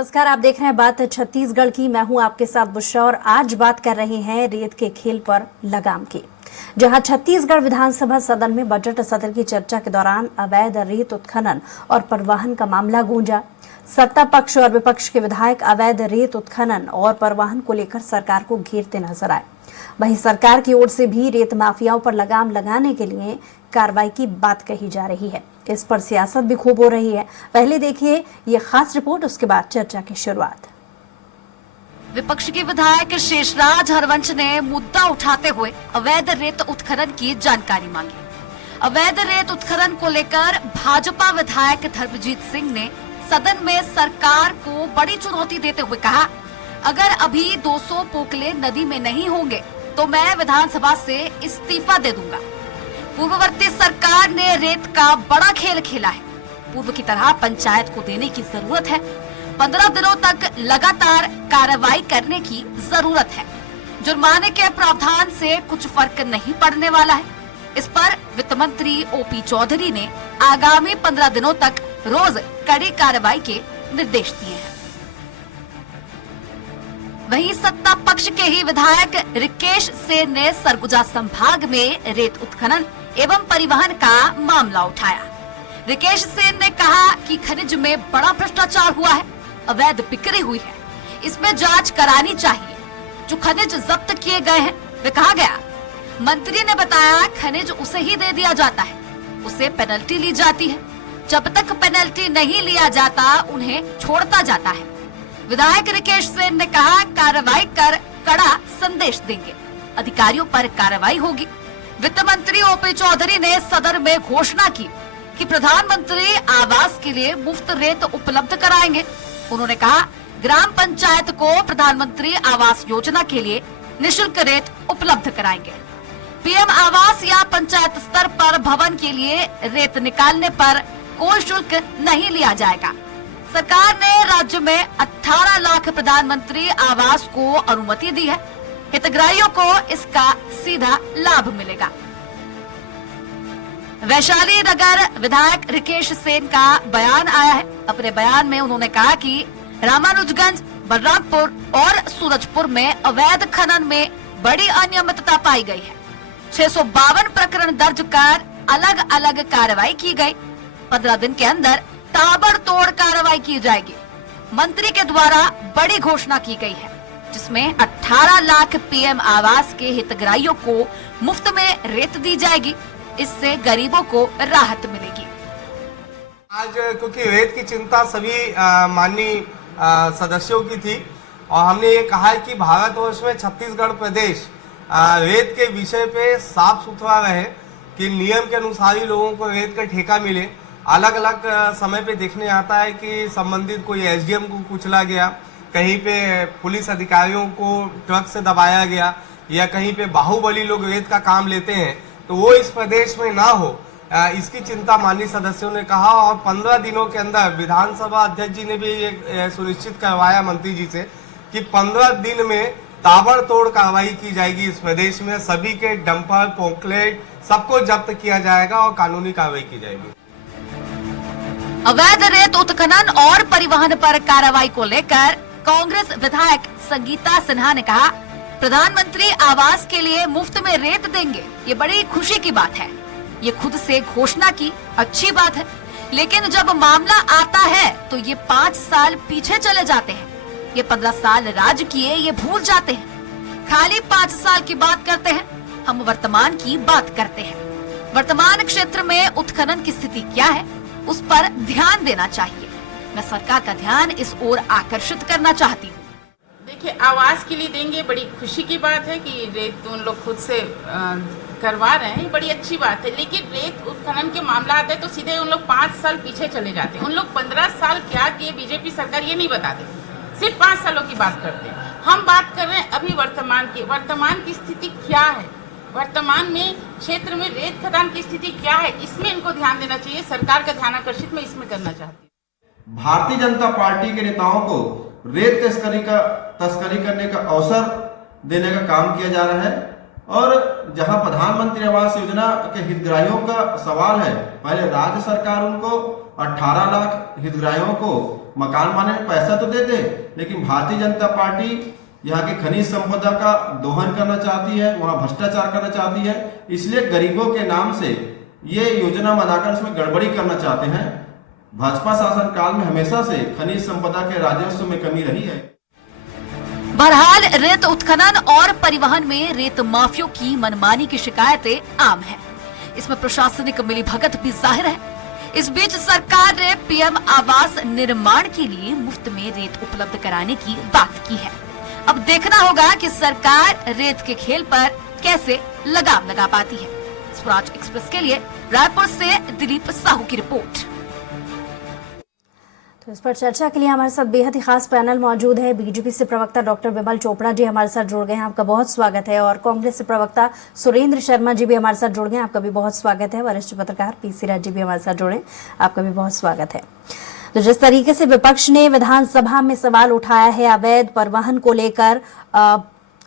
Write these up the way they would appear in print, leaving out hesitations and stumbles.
नमस्कार, आप देख रहे हैं बात छत्तीसगढ़ की। मैं हूं आपके साथ बुशरा और आज बात कर रहे हैं रेत के खेल पर लगाम की। जहां छत्तीसगढ़ विधानसभा सदन में बजट सत्र की चर्चा के दौरान अवैध रेत उत्खनन और परिवहन का मामला गूंजा। सत्ता पक्ष और विपक्ष के विधायक अवैध रेत उत्खनन और परिवहन को लेकर सरकार को घेरते नजर आए। वहीं सरकार की ओर से भी रेत माफियाओं पर लगाम लगाने के लिए कार्रवाई की बात कही जा रही है। इस पर सियासत भी खूब हो रही है। पहले देखिए ये खास रिपोर्ट, उसके बाद चर्चा की शुरुआत। विपक्ष के विधायक शेषराज हरवंश ने मुद्दा उठाते हुए अवैध रेत उत्खनन की जानकारी मांगी। अवैध रेत उत्खनन को लेकर भाजपा विधायक धर्मजीत सिंह ने सदन में सरकार को बड़ी चुनौती देते हुए कहा, अगर अभी 200 पोकले नदी में नहीं होंगे तो मैं विधानसभा से इस्तीफा दे दूंगा। पूर्ववर्ती सरकार ने रेत का बड़ा खेल खेला है। पूर्व की तरह पंचायत को देने की जरूरत है। 15 दिनों तक लगातार कार्रवाई करने की जरूरत है। जुर्माने के प्रावधान से कुछ फर्क नहीं पड़ने वाला है। इस पर वित्त मंत्री ओपी चौधरी ने आगामी 15 दिनों तक रोज कड़ी कार्रवाई के निर्देश दिए हैं। वहीं सत्ता पक्ष के ही विधायक रिकेश सेन ने सरगुजा संभाग में रेत उत्खनन एवं परिवहन का मामला उठाया। रिकेश सेन ने कहा कि खनिज में बड़ा भ्रष्टाचार हुआ है, अवैध बिक्री हुई है, इसमें जांच करानी चाहिए। जो खनिज जब्त किए गए हैं वे कहा गया। मंत्री ने बताया खनिज उसे ही दे दिया जाता है, उसे पेनल्टी ली जाती है। जब तक पेनल्टी नहीं लिया जाता उन्हें छोड़ता जाता है। विधायक रिकेश सेन ने कहा, कार्रवाई कर कड़ा संदेश देंगे, अधिकारियों पर कार्रवाई होगी। वित्त मंत्री ओपी चौधरी ने सदन में घोषणा की कि प्रधानमंत्री आवास के लिए मुफ्त रेत उपलब्ध कराएंगे। उन्होंने कहा, ग्राम पंचायत को प्रधानमंत्री आवास योजना के लिए निशुल्क रेत उपलब्ध कराएंगे। पीएम आवास या पंचायत स्तर पर भवन के लिए रेत निकालने पर कोई शुल्क नहीं लिया जाएगा। सरकार ने राज्य में 18 लाख प्रधानमंत्री आवास को अनुमति दी है। हितग्राहियों को इसका सीधा लाभ मिलेगा। वैशाली नगर विधायक रिकेश सेन का बयान आया है। अपने बयान में उन्होंने कहा कि रामानुजगंज, बलरामपुर और सूरजपुर में अवैध खनन में बड़ी अनियमितता पाई गई है। 652 प्रकरण दर्ज कर अलग अलग कार्रवाई की गई। 15 दिन के अंदर ताबड़तोड़ कार्रवाई की जाएगी। मंत्री के द्वारा बड़ी घोषणा की गई है, जिसमें 18 लाख पीएम आवास के हितग्राहियों को मुफ्त में रेत दी जाएगी। इससे गरीबों को राहत मिलेगी। आज क्योंकि रेत की चिंता सभी माननीय सदस्यों की थी और हमने ये कहा है कि भारतवर्ष में छत्तीसगढ़ प्रदेश रेत के विषय पे साफ सुथरा रहे कि नियम के अनुसार ही लोगों को रेत का ठेका मिले। अलग अलग समय पे देखने आता है कि संबंधित कोई एसडीएम को कुचला गया, कहीं पे पुलिस अधिकारियों को ट्रक से दबाया गया या कहीं पे बाहुबली लोग रेत का काम लेते हैं, तो वो इस प्रदेश में ना हो, इसकी चिंता माननीय सदस्यों ने कहा। और 15 दिनों के अंदर विधानसभा अध्यक्ष जी ने भी ये सुनिश्चित करवाया मंत्री जी से कि 15 दिन में ताबड़तोड़ कार्रवाई की जाएगी। इस प्रदेश में सभी के डंपर, पोकलेट सबको जब्त किया जाएगा और कानूनी कार्रवाई की जाएगी। अवैध रेत उत्खनन और परिवहन पर कार्रवाई को लेकर कांग्रेस विधायक संगीता सिन्हा ने कहा, प्रधानमंत्री आवास के लिए मुफ्त में रेत देंगे, ये बड़ी खुशी की बात है। ये खुद से घोषणा की अच्छी बात है, लेकिन जब मामला आता है तो ये 5 साल पीछे चले जाते हैं। ये 15 साल राज किए ये भूल जाते हैं। खाली 5 साल की बात करते हैं। हम वर्तमान की बात करते हैं। वर्तमान क्षेत्र में उत्खनन की स्थिति क्या है, उस पर ध्यान देना चाहिए। मैं सरकार का ध्यान इस ओर आकर्षित करना चाहती हूँ। देखिए, आवास के लिए देंगे, बड़ी खुशी की बात है कि रेत उन लोग खुद से करवा रहे हैं, ये बड़ी अच्छी बात है। लेकिन रेत उत्खनन के मामला आता है तो सीधे उन लोग 5 साल पीछे चले जाते हैं। उन लोग 15 साल क्या किए बीजेपी सरकार ये नहीं बताते, सिर्फ 5 सालों की बात करते हैं। हम बात कर रहे हैं अभी वर्तमान की। वर्तमान की स्थिति क्या है, वर्तमान में क्षेत्र में रेत खदान की स्थिति क्या है, इसमें इनको ध्यान देना चाहिए। सरकार का ध्यान आकर्षित मैं इसमें करना चाहती हूँ। भारतीय जनता पार्टी के नेताओं को रेत तस्करी करने का अवसर देने का काम किया जा रहा है और जहां प्रधानमंत्री आवास योजना के हितग्राहियों का सवाल है, पहले राज्य सरकार उनको 18 लाख हितग्राहियों को मकान बनाने में पैसा तो दे दे, लेकिन भारतीय जनता पार्टी यहाँ की खनिज संपदा का दोहन करना चाहती है, वहां भ्रष्टाचार करना चाहती है। इसलिए गरीबों के नाम से ये योजना बनाकर उसमें गड़बड़ी करना चाहते हैं। भाजपा शासन काल में हमेशा से खनिज संपदा के राजस्व में कमी रही है। बहरहाल रेत उत्खनन और परिवहन में रेत माफियों की मनमानी की शिकायतें आम है। इसमें प्रशासनिक मिलीभगत भी जाहिर है। इस बीच सरकार ने पीएम आवास निर्माण के लिए मुफ्त में रेत उपलब्ध कराने की बात की है। अब देखना होगा कि सरकार रेत के खेल पर कैसे लगाम लगा पाती है। स्वराज एक्सप्रेस के लिए रायपुर से दिलीप साहू की रिपोर्ट। तो इस पर चर्चा के लिए हमारे साथ बेहद ही खास पैनल मौजूद है। बीजेपी से प्रवक्ता डॉक्टर विमल चोपड़ा जी हमारे साथ जुड़ गए हैं, आपका बहुत स्वागत है। और कांग्रेस से प्रवक्ता सुरेंद्र शर्मा जी भी हमारे साथ जुड़ गए हैं, आपका भी बहुत स्वागत है। वरिष्ठ पत्रकार पीसी राज जी भी हमारे साथ जुड़े, आपका भी बहुत स्वागत है। तो जिस तरीके से विपक्ष ने विधानसभा में सवाल उठाया है अवैध परिवहन को लेकर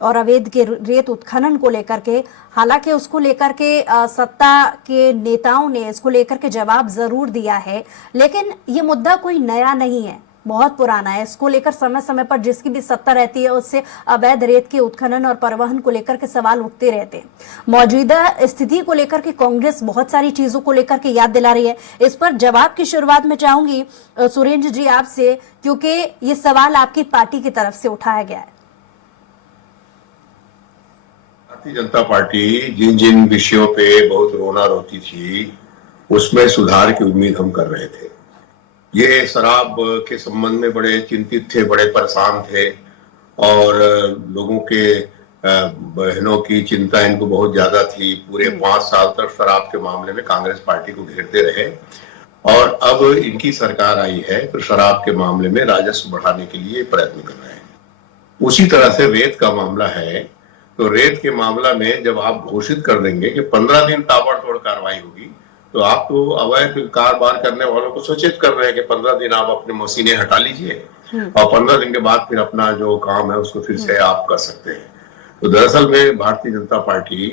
और अवैध के रेत उत्खनन को लेकर के, हालांकि उसको लेकर के सत्ता के नेताओं ने इसको लेकर के जवाब जरूर दिया है, लेकिन ये मुद्दा कोई नया नहीं है, बहुत पुराना है। इसको लेकर समय समय पर जिसकी भी सत्ता रहती है उससे अवैध रेत के उत्खनन और परिवहन को लेकर के सवाल उठते रहते हैं। मौजूदा स्थिति को लेकर के कांग्रेस बहुत सारी चीजों को लेकर के याद दिला रही है। इस पर जवाब की शुरुआत में चाहूंगी सुरेंद्र जी आपसे, क्योंकि ये सवाल आपकी पार्टी की तरफ से उठाया गया है। भारतीय जनता पार्टी जिन जिन विषयों पे बहुत रोना रोती थी उसमें सुधार की उम्मीद हम कर रहे थे। ये शराब के संबंध में बड़े चिंतित थे, बड़े परेशान थे और लोगों के बहनों की चिंता इनको बहुत ज्यादा थी। पूरे 5 साल तक शराब के मामले में कांग्रेस पार्टी को घेरते रहे और अब इनकी सरकार आई है तो शराब के मामले में राजस्व बढ़ाने के लिए प्रयत्न कर रहे हैं। उसी तरह से रेत का मामला है, तो रेत के मामला में जब आप घोषित कर देंगे कि 15 दिन ताबड़तोड़ कार्रवाई होगी, तो आप तो अवैध कारोबार करने वालों को सूचित कर रहे हैं कि 15 दिन आप अपनी मशीनें हटा लीजिए और 15 दिन के बाद फिर अपना जो काम है उसको फिर से आप कर सकते हैं। तो दरअसल में भारतीय जनता पार्टी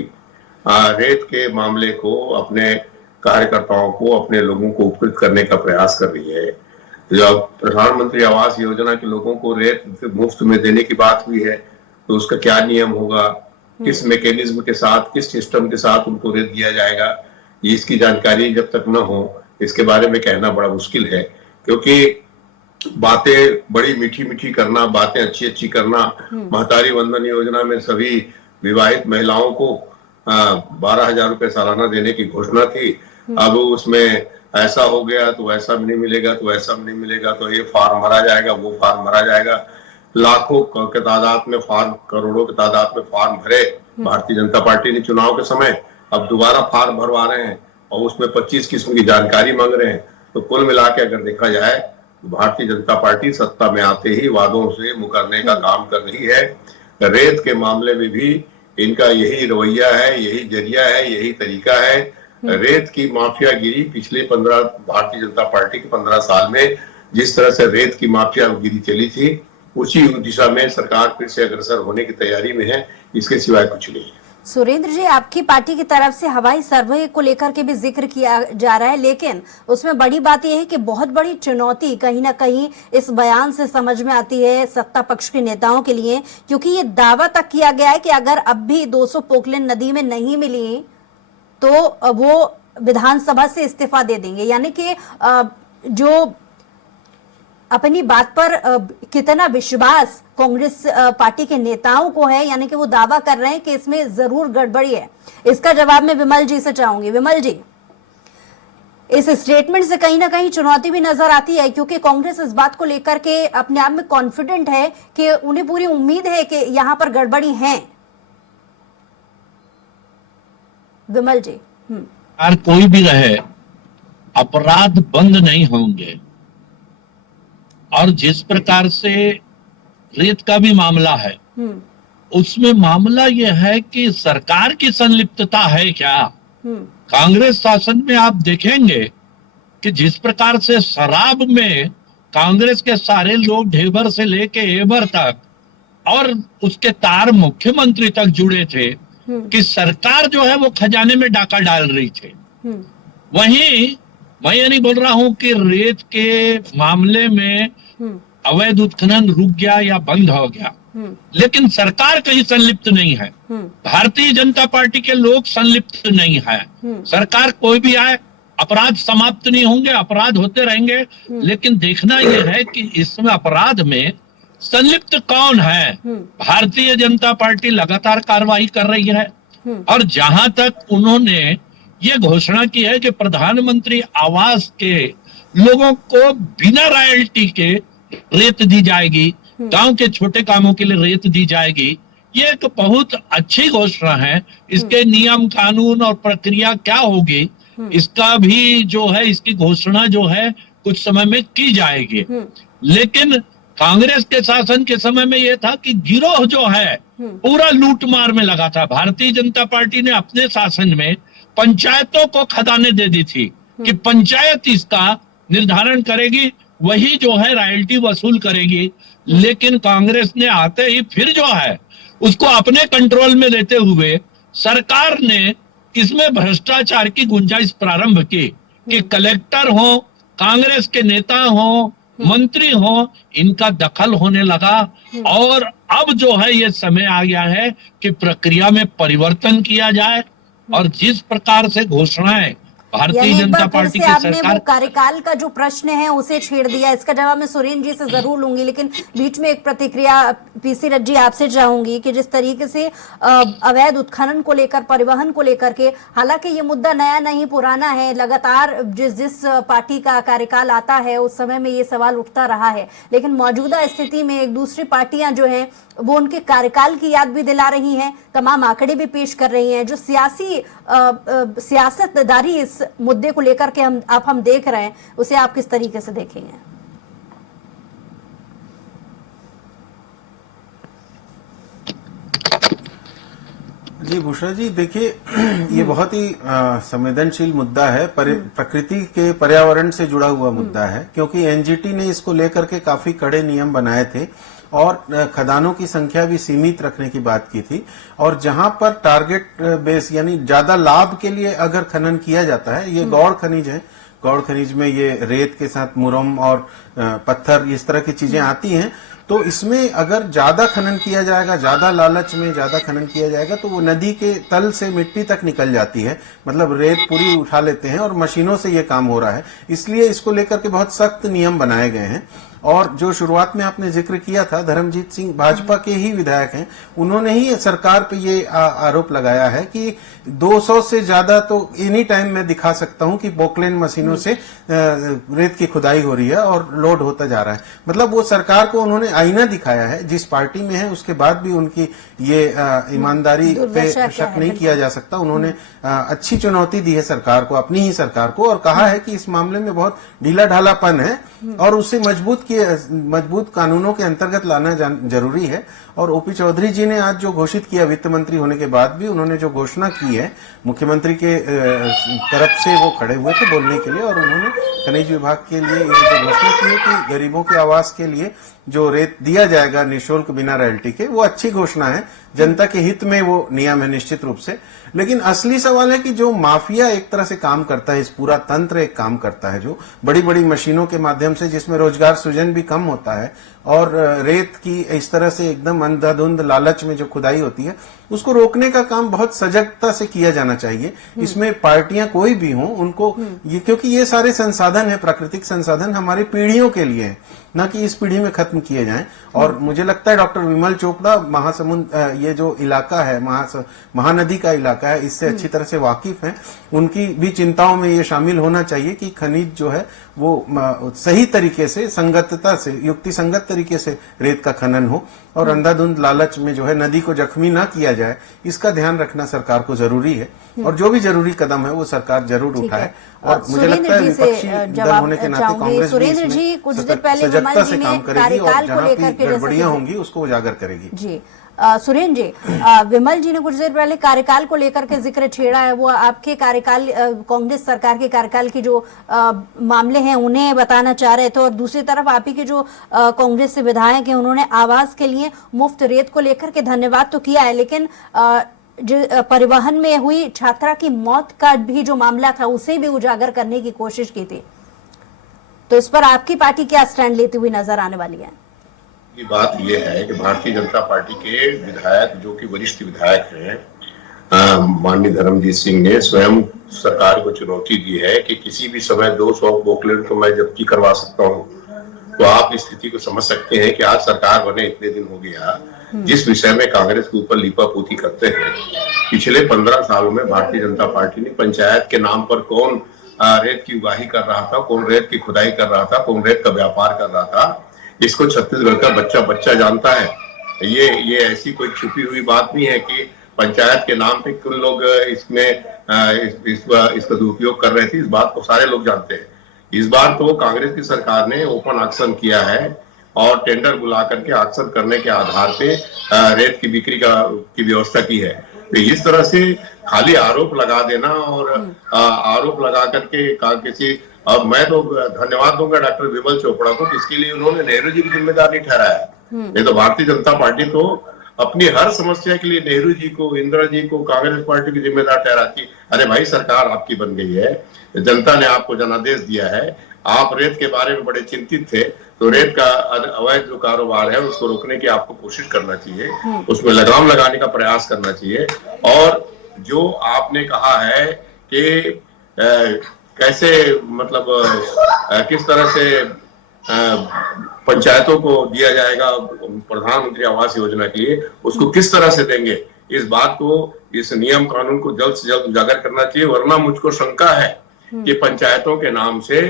रेत के मामले को अपने कार्यकर्ताओं को, अपने लोगों को उपकृत करने का प्रयास कर रही है। जब प्रधानमंत्री आवास योजना के लोगों को रेत मुफ्त में देने की बात हुई है तो उसका क्या नियम होगा, किस मैकेनिज्म के साथ, किस सिस्टम के साथ उनको रेत दिया जाएगा, इसकी जानकारी जब तक न हो इसके बारे में कहना बड़ा मुश्किल है। क्योंकि बातें बड़ी मीठी मीठी करना, बातें अच्छी अच्छी करना, महतारी वंदन योजना में सभी विवाहित महिलाओं को 12,000 रुपए सालाना देने की घोषणा थी। अब उसमें ऐसा हो गया तो ऐसा भी नहीं मिलेगा, तो ऐसा भी नहीं मिलेगा, तो ये फार्म भरा जाएगा, वो फार्म भरा जाएगा। लाखों के तादाद में फार्म, करोड़ों के तादाद में फार्म भरे भारतीय जनता पार्टी ने चुनाव के समय, अब दोबारा फार्म भरवा रहे हैं और उसमें 25 किस्म की जानकारी मांग रहे हैं। तो कुल मिला के अगर देखा जाए तो भारतीय जनता पार्टी सत्ता में आते ही वादों से मुकरने का काम कर रही है। रेत के मामले में भी इनका यही रवैया है, यही जरिया है, यही तरीका है। रेत की माफियागिरी पिछले भारतीय जनता पार्टी के 15 साल में जिस तरह से रेत की माफियागिरी चली थी, उसी दिशा में सरकार फिर से अग्रसर होने की तैयारी में है, इसके सिवाय कुछ नहीं है। सुरेंद्र जी, आपकी पार्टी की तरफ से हवाई सर्वे को लेकर के भी जिक्र किया जा रहा है, लेकिन उसमें बड़ी बात यह है कि बहुत बड़ी चुनौती कहीं ना कहीं इस बयान से समझ में आती है सत्ता पक्ष के नेताओं के लिए, क्योंकि ये दावा तक किया गया है कि अगर अब भी 200 पोकलेन नदी में नहीं मिली तो वो विधानसभा से इस्तीफा दे देंगे। यानी कि जो अपनी बात पर कितना विश्वास कांग्रेस पार्टी के नेताओं को है, यानी कि वो दावा कर रहे हैं कि इसमें जरूर गड़बड़ी है। इसका जवाब मैं विमल जी से चाहूंगी। विमल जी, इस स्टेटमेंट से कहीं ना कहीं चुनौती भी नजर आती है, क्योंकि कांग्रेस इस बात को लेकर के अपने आप में कॉन्फिडेंट है कि उन्हें पूरी उम्मीद है कि यहां पर गड़बड़ी है। विमल जी, कोई भी रहे, अपराध बंद नहीं होंगे। और जिस प्रकार से रेत का भी मामला है, उसमें मामला यह है कि सरकार की संलिप्तता है क्या। कांग्रेस शासन में आप देखेंगे कि जिस प्रकार से शराब में कांग्रेस के सारे लोग ढेबर से लेके एबर तक और उसके तार मुख्यमंत्री तक जुड़े थे, कि सरकार जो है वो खजाने में डाका डाल रही थी। वहीं मैं ये नहीं बोल रहा हूं कि रेत के मामले में अवैध उत्खनन रुक गया या बंद हो गया, लेकिन सरकार कहीं संलिप्त नहीं है, भारतीय जनता पार्टी के लोग संलिप्त नहीं है। सरकार कोई भी आए, अपराध समाप्त नहीं होंगे, अपराध होते रहेंगे, लेकिन देखना यह है कि इसमें अपराध में संलिप्त कौन है। भारतीय जनता पार्टी लगातार कार्रवाई कर रही है और जहां तक उन्होंने ये घोषणा की है कि प्रधानमंत्री आवास के लोगों को बिना रॉयल्टी के रेत दी जाएगी, गांव के छोटे कामों के लिए रेत दी जाएगी, ये एक बहुत अच्छी घोषणा है। इसके नियम कानून और प्रक्रिया क्या होगी, इसका भी जो है, इसकी घोषणा जो है कुछ समय में की जाएगी। लेकिन कांग्रेस के शासन के समय में यह था कि गिरोह जो है पूरा लूटमार में लगा था। भारतीय जनता पार्टी ने अपने शासन में पंचायतों को खदानें दे दी थी कि पंचायत इसका निर्धारण करेगी, वही जो है रॉयल्टी वसूल करेगी। लेकिन कांग्रेस ने आते ही फिर जो है उसको अपने कंट्रोल में लेते हुए सरकार ने इसमें भ्रष्टाचार की गुंजाइश प्रारंभ की कि कलेक्टर हो, कांग्रेस के नेता हो, मंत्री हो, इनका दखल होने लगा। और अब जो है ये समय आ गया है कि प्रक्रिया में परिवर्तन किया जाए और जिस प्रकार से घोषणाएं भारतीय जनता पार्टी की आपने सरकार, वो कार्यकाल का जो प्रश्न है उसे छेड़ दिया। इसका जवाब मैं सुरेंद्र जी से जरूर लूंगी, लेकिन बीच में एक प्रतिक्रिया पीसी रथ जी आपसे चाहूंगी कि जिस तरीके से अवैध उत्खनन को लेकर, परिवहन को लेकर के, हालांकि ये मुद्दा नया नहीं पुराना है, लगातार जिस पार्टी का कार्यकाल आता है उस समय में ये सवाल उठता रहा है, लेकिन मौजूदा स्थिति में एक दूसरी पार्टियां जो है वो उनके कार्यकाल की याद भी दिला रही हैं, तमाम आंकड़े भी पेश कर रही हैं। जो सियासतदारी इस मुद्दे को लेकर के हम देख रहे हैं, उसे आप किस तरीके से देखेंगे? जी बुशरा जी, देखिए ये बहुत ही संवेदनशील मुद्दा है, प्रकृति के पर्यावरण से जुड़ा हुआ मुद्दा है, क्योंकि एनजीटी ने इसको लेकर के काफी कड़े नियम बनाए थे और खदानों की संख्या भी सीमित रखने की बात की थी। और जहां पर टारगेट बेस यानी ज्यादा लाभ के लिए अगर खनन किया जाता है, ये गौड़ खनिज है, गौड़ खनिज में ये रेत के साथ मुरम और पत्थर इस तरह की चीजें आती हैं, तो इसमें अगर ज्यादा खनन किया जाएगा, ज्यादा लालच में ज्यादा खनन किया जाएगा, तो वो नदी के तल से मिट्टी तक निकल जाती है, मतलब रेत पूरी उठा लेते हैं और मशीनों से ये काम हो रहा है। इसलिए इसको लेकर के बहुत सख्त नियम बनाए गए हैं। और जो शुरुआत में आपने जिक्र किया था, धर्मजीत सिंह भाजपा के ही विधायक हैं, उन्होंने ही सरकार पे ये आरोप लगाया है कि 200 से ज्यादा तो एनी टाइम मैं दिखा सकता हूं कि पोकलैंड मशीनों से रेत की खुदाई हो रही है और लोड होता जा रहा है। मतलब वो सरकार को उन्होंने आईना दिखाया है, जिस पार्टी में है उसके बाद भी उनकी ये ईमानदारी पे शक नहीं किया जा सकता। उन्होंने अच्छी चुनौती दी है सरकार को, अपनी ही सरकार को, और कहा है कि इस मामले में बहुत ढीला ढालापन है और उसे मजबूत कानूनों के अंतर्गत लाना जरूरी है। और ओपी चौधरी जी ने आज जो घोषित किया, वित्त मंत्री होने के बाद भी उन्होंने जो घोषणा की है, मुख्यमंत्री के तरफ से वो खड़े हुए थे बोलने के लिए, और उन्होंने खनिज विभाग के लिए जो घोषणा की है कि गरीबों के आवास के लिए जो रेत दिया जाएगा निःशुल्क बिना रॉयल्टी के, वो अच्छी घोषणा है, जनता के हित में वो नियम है निश्चित रूप से। लेकिन असली सवाल है कि जो माफिया एक तरह से काम करता है, इस पूरा तंत्र एक काम करता है जो बड़ी बड़ी मशीनों के माध्यम से, जिसमें रोजगार सृजन भी कम होता है और रेत की इस तरह से एकदम अंधाधुंध लालच में जो खुदाई होती है, उसको रोकने का काम बहुत सजगता से किया जाना चाहिए। इसमें पार्टियां कोई भी हों, उनको क्योंकि ये सारे संसाधन है, प्राकृतिक संसाधन हमारी पीढ़ियों के लिए है, न कि इस पीढ़ी में खत्म किए जाएं। और मुझे लगता है डॉक्टर विमल चोपड़ा महासमुंद, ये जो इलाका है महानदी का इलाका है, इससे अच्छी तरह से वाकिफ हैं। उनकी भी चिंताओं में ये शामिल होना चाहिए कि खनिज जो है वो सही तरीके से, संगतता से, युक्ति संगत तरीके से रेत का खनन हो और अंधाधुंध लालच में जो है नदी को जख्मी ना किया जाए, इसका ध्यान रखना सरकार को जरूरी है। और जो भी जरूरी कदम है वो सरकार जरूर उठाए। और मुझे लगता है विपक्षी दल होने के नाते कांग्रेस भी इसमें सजगता से काम करेगी और जहां भी गड़बड़ियां होंगी उसको उजागर करेगी। जी सुरेंद्र जी, विमल जी ने कुछ देर पहले कार्यकाल को लेकर के जिक्र छेड़ा है, वो आपके कार्यकाल, कांग्रेस सरकार के कार्यकाल की जो मामले हैं उन्हें बताना चाह रहे थे, और दूसरी तरफ आप ही के जो कांग्रेस से विधायक हैं उन्होंने आवास के लिए मुफ्त रेत को लेकर के धन्यवाद तो किया है, लेकिन जो परिवहन में हुई छात्रा की मौत का भी जो मामला था उसे भी उजागर करने की कोशिश की थी, तो इस पर आपकी पार्टी क्या स्टैंड लेती हुई नजर आने वाली है? की बात यह है कि भारतीय जनता पार्टी के विधायक, जो कि वरिष्ठ विधायक हैं, माननीय धर्मजीत सिंह ने स्वयं सरकार को चुनौती दी है कि किसी भी समय 200 पोकलेट को मैं जब्ती करवा सकता हूं। तो आप इस स्थिति को समझ सकते हैं कि आज सरकार बने इतने दिन हो गया, जिस विषय में कांग्रेस के ऊपर लीपापोती करते हैं। पिछले 15 सालों में भारतीय जनता पार्टी ने पंचायत के नाम पर कौन रेत की उगाही कर रहा था, कौन रेत की खुदाई कर रहा था, कौन रेत का व्यापार कर रहा था, इसको छत्तीसगढ़ का बच्चा बच्चा जानता है। ये ऐसी कोई छुपी हुई बात नहीं है कि पंचायत के नाम पे कुछ लोग इसमें इसका दुरुपयोग कर रहे थे। इस बात को सारे लोग जानते हैं। इस बार तो कांग्रेस की सरकार ने ओपन ऑक्शन किया है और टेंडर बुला करके ऑक्शन करने के आधार पे रेत की बिक्री की व्यवस्था की है। तो इस तरह से खाली आरोप लगा देना और आरोप लगा करके किसी, अब मैं तो धन्यवाद दूंगा डॉक्टर विमल चोपड़ा को, जिसके लिए उन्होंने नेहरू जी की जिम्मेदार नहीं ठहराया। नहीं तो भारतीय जनता पार्टी तो अपनी हर समस्या के लिए नेहरू जी को, इंदिरा जी को, कांग्रेस पार्टी की जिम्मेदार ठहराती। अरे भाई, सरकार आपकी बन गई है, जनता ने आपको जनादेश दिया है, आप रेत के बारे में बड़े चिंतित थे, तो रेत का अवैध जो कारोबार है उसको रोकने की आपको कोशिश करना चाहिए, उसमें लगाम लगाने का प्रयास करना चाहिए। और जो आपने कहा है कि कैसे, मतलब किस तरह से पंचायतों को दिया जाएगा प्रधानमंत्री आवास योजना के लिए, उसको किस तरह से देंगे, इस बात को, इस नियम कानून को जल्द से जल्द उजागर करना चाहिए। वरना मुझको शंका है कि पंचायतों के नाम से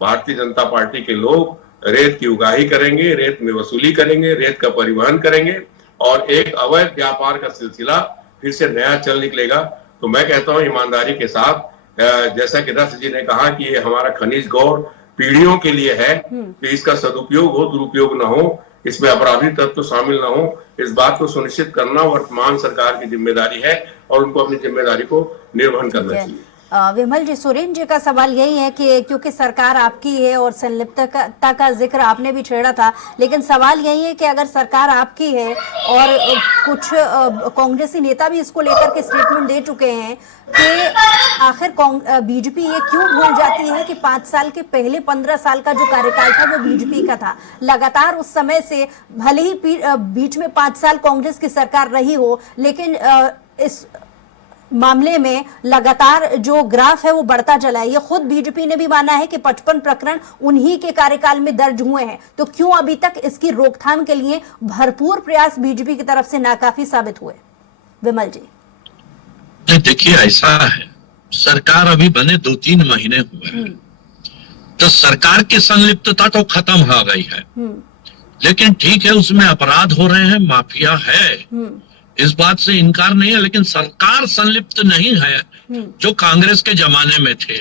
भारतीय जनता पार्टी के लोग रेत की उगाही करेंगे, रेत में वसूली करेंगे, रेत का परिवहन करेंगे और एक अवैध व्यापार का सिलसिला फिर से नया चल निकलेगा। तो मैं कहता हूं ईमानदारी के साथ, जैसा कि रस जी ने कहा कि ये हमारा खनिज गौर पीढ़ियों के लिए है, तो इसका सदुपयोग हो, दुरुपयोग न हो, इसमें अपराधी तत्व शामिल न हो, इस बात को सुनिश्चित करना वर्तमान सरकार की जिम्मेदारी है और उनको अपनी जिम्मेदारी को निर्वहन करना चाहिए। विमल जी, सुरेंद्र जी का सवाल यही है कि क्योंकि सरकार आपकी है और संलिप्तता का जिक्र आपने भी छेड़ा था, लेकिन सवाल यही है कि अगर सरकार आपकी है और कुछ कांग्रेसी नेता भी इसको लेकर के स्टेटमेंट दे चुके हैं कि आखिर बीजेपी ये क्यों भूल जाती है कि 5 साल के पहले 15 साल का जो कार्यकाल था वो बीजेपी का था। लगातार उस समय से भले ही बीच में 5 साल कांग्रेस की सरकार रही हो, लेकिन इस मामले में लगातार जो ग्राफ है वो बढ़ता चला है। ये खुद बीजेपी ने भी माना है कि 55 प्रकरण उन्हीं के कार्यकाल में दर्ज हुए हैं, तो क्यों अभी तक इसकी रोकथाम के लिए भरपूर प्रयास बीजेपी की तरफ से नाकाफी साबित हुए? विमल जी, देखिए ऐसा है, सरकार अभी बने 2-3 महीने हुए हैं, तो सरकार की संलिप्तता तो खत्म हो गई है, लेकिन ठीक है उसमें अपराध हो रहे हैं, माफिया है, इस बात से इनकार नहीं है, लेकिन सरकार संलिप्त नहीं है जो कांग्रेस के जमाने में थे।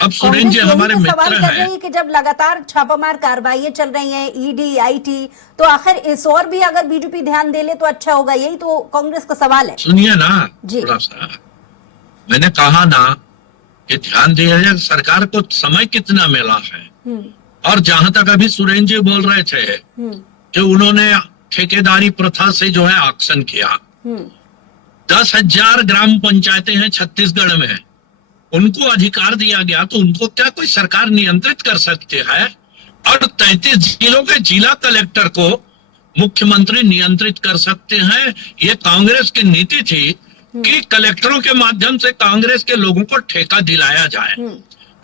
अब सुरेंद्र जी हमारे मित्र हैं कि जब लगातार छापामार कार्रवाइयां चल रही हैं, ईडी, आईटी, तो आखिर इस और भी अगर बीजेपी ध्यान दे ले तो अच्छा होगा, यही तो कांग्रेस का सवाल है। सुनिए ना थोड़ा सा, मैंने कहा ना कि ध्यान दिया जाए, सरकार को समय कितना मिला है। और जहां तक अभी सुरेंद्र जी बोल रहे थे कि उन्होंने ठेकेदारी प्रथा से जो है ऑक्शन किया, 10,000 ग्राम पंचायतें हैं छत्तीसगढ़ में, उनको अधिकार दिया गया, तो उनको क्या कोई सरकार नियंत्रित कर सकती है? और 33 जिलों के जिला कलेक्टर को मुख्यमंत्री नियंत्रित कर सकते हैं। ये कांग्रेस की नीति थी कि कलेक्टरों के माध्यम से कांग्रेस के लोगों को ठेका दिलाया जाए।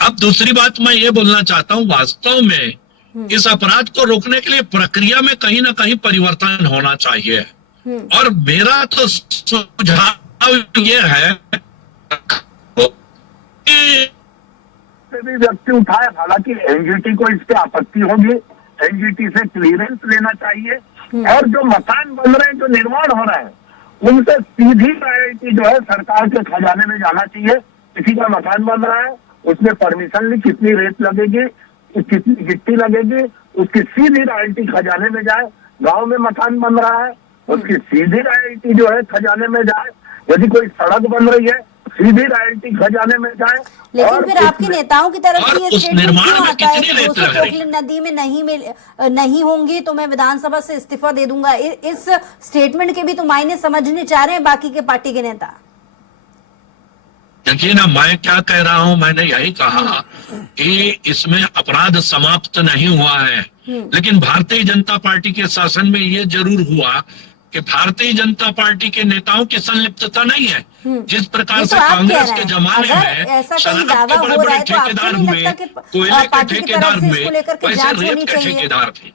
अब दूसरी बात मैं ये बोलना चाहता हूँ, वास्तव में इस अपराध को रोकने के लिए प्रक्रिया में कहीं ना कहीं परिवर्तन होना चाहिए। और मेरा तो सुझाव ये है भी व्यक्ति उठाए, हालांकि एनजीटी को इस पे आपत्ति होगी, एनजीटी से क्लियरेंस लेना चाहिए, और जो मकान बन रहे हैं, जो निर्माण हो रहा है, उनसे सीधी प्रायोरिटी जो है सरकार के खजाने में जाना चाहिए। किसी का मकान बन रहा है, उसमें परमिशन ली, कितनी रेत लगेगी, कितनी गिट्टी लगेगी, उसकी सीधी रॉयल्टी खजाने में जाए। गांव में मकान बन रहा है, उसकी सीधी रॉयल्टी जो है खजाने में जाए। यदि कोई सड़क बन रही है, सीधी रॉयल्टी खजाने में जाए। लेकिन फिर आपके नेताओं की तरफ से ये और उस स्टेटमेंट निर्माण क्यों में आता है कितनी कि रेत 200 लग रही? पोकलेन नदी में नहीं होंगी तो मैं विधानसभा से इस्तीफा दे दूंगा। इस स्टेटमेंट के भी तो मायने समझने चाह रहे हैं बाकी के पार्टी के नेता। देखिए ना, मैं क्या कह रहा हूं, मैंने यही कहा कि इसमें अपराध समाप्त नहीं हुआ है, लेकिन भारतीय जनता पार्टी के शासन में ये जरूर हुआ कि भारतीय जनता पार्टी के नेताओं की संलिप्तता नहीं है। जिस प्रकार ये से तो आप कह कांग्रेस रहे के हैं। जमाने अगर में ऐसा कहीं शराब दावा के बड़े हो रहा बड़े है तो आपको ठेकेदार नहीं हुए, लगता कि कोयले के पार्टी की तरफ ठेकेदार से हुए, इसको लेकर के वैसे जांच रेत होनी के चाहिए? ठेकेदार थे।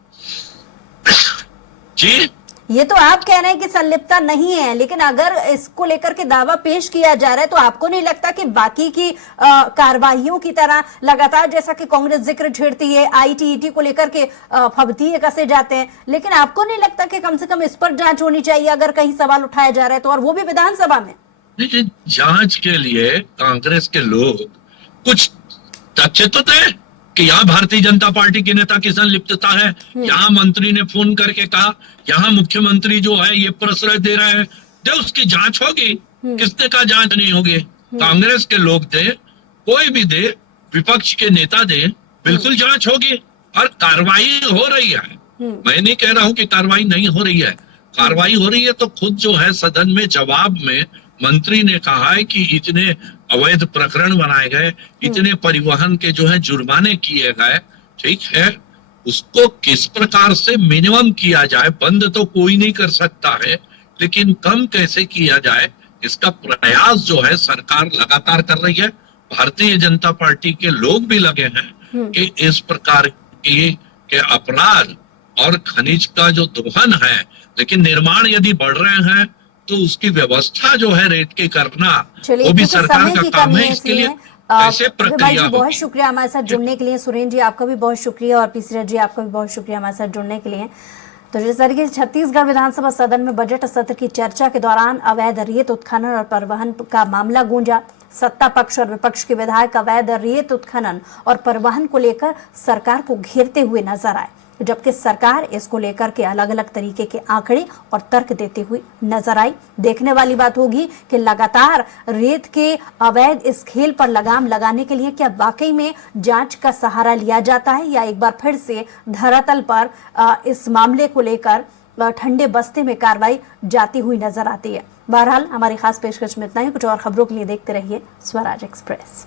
जी, ये तो आप कह रहे हैं कि संलिप्तता नहीं है, लेकिन अगर इसको लेकर के दावा पेश किया जा रहा है तो आपको नहीं लगता कि बाकी की कार्रवाइयों की तरह लगातार, जैसा कि कांग्रेस जिक्र छेड़ती है, आईटीईटी को लेकर के फबतीये कसे जाते हैं, लेकिन आपको नहीं लगता कि कम से कम इस पर जांच होनी चाहिए अगर कहीं सवाल उठाया जा रहा है तो, और वो भी विधानसभा में? देखिए, जांच के लिए कांग्रेस के लोग कुछ तथ्य तो थे कि यहाँ भारतीय जनता पार्टी के नेता की संलिप्तता है, यहाँ मंत्री ने फोन करके कहा, यहाँ मुख्यमंत्री जो है ये प्रश्रय दे रहे हैं, दे उसकी जांच होगी। किसने कहा जांच नहीं होगी? कांग्रेस के लोग दे, कोई भी दे, विपक्ष के नेता दे, बिल्कुल जांच होगी और कार्रवाई हो रही है। मैं नहीं कह रहा हूं कि कार्रवाई नहीं हो रही है, कार्रवाई हो रही है। तो खुद जो है सदन में जवाब में मंत्री ने कहा है कि इतने अवैध प्रकरण बनाए गए, इतने परिवहन के जो है जुर्माने किए गए, ठीक है, उसको किस प्रकार से मिनिमम किया जाए, बंद तो कोई नहीं कर सकता है, लेकिन कम कैसे किया जाए, इसका प्रयास जो है सरकार लगातार कर रही है। भारतीय जनता पार्टी के लोग भी लगे हैं कि इस प्रकार के अपराध और खनिज का जो दोहन है, लेकिन निर्माण यदि बढ़ रहे हैं तो उसकी व्यवस्था जो है रेत के करना, वो भी सरकार का काम है। इसके लिए कैसे प्रक्रिया होगी? बहुत शुक्रिया हमारे साथ जुड़ने के लिए। सुरेंद्र जी आपका भी बहुत शुक्रिया और पीसीराज जी आपका भी बहुत शुक्रिया हमारे साथ जुड़ने के लिए। तो जिस तरीके से छत्तीसगढ़ विधानसभा सदन में बजट सत्र की चर्चा के दौरान अवैध रेत उत्खनन और परिवहन का मामला गूंजा, सत्ता पक्ष और विपक्ष के विधायक अवैध रेत उत्खनन और परिवहन को लेकर सरकार को घेरते हुए नजर आए, जबकि सरकार इसको लेकर के अलग अलग तरीके के आंकड़े और तर्क देते हुए नजर आई। देखने वाली बात होगी कि लगातार रेत के अवैध इस खेल पर लगाम लगाने के लिए क्या वाकई में जांच का सहारा लिया जाता है या एक बार फिर से धरातल पर इस मामले को लेकर ठंडे बस्ते में कार्रवाई जाती हुई नजर आती है। बहरहाल हमारी खास पेशकश में इतना ही। कुछ और खबरों के लिए देखते रहिए स्वराज एक्सप्रेस।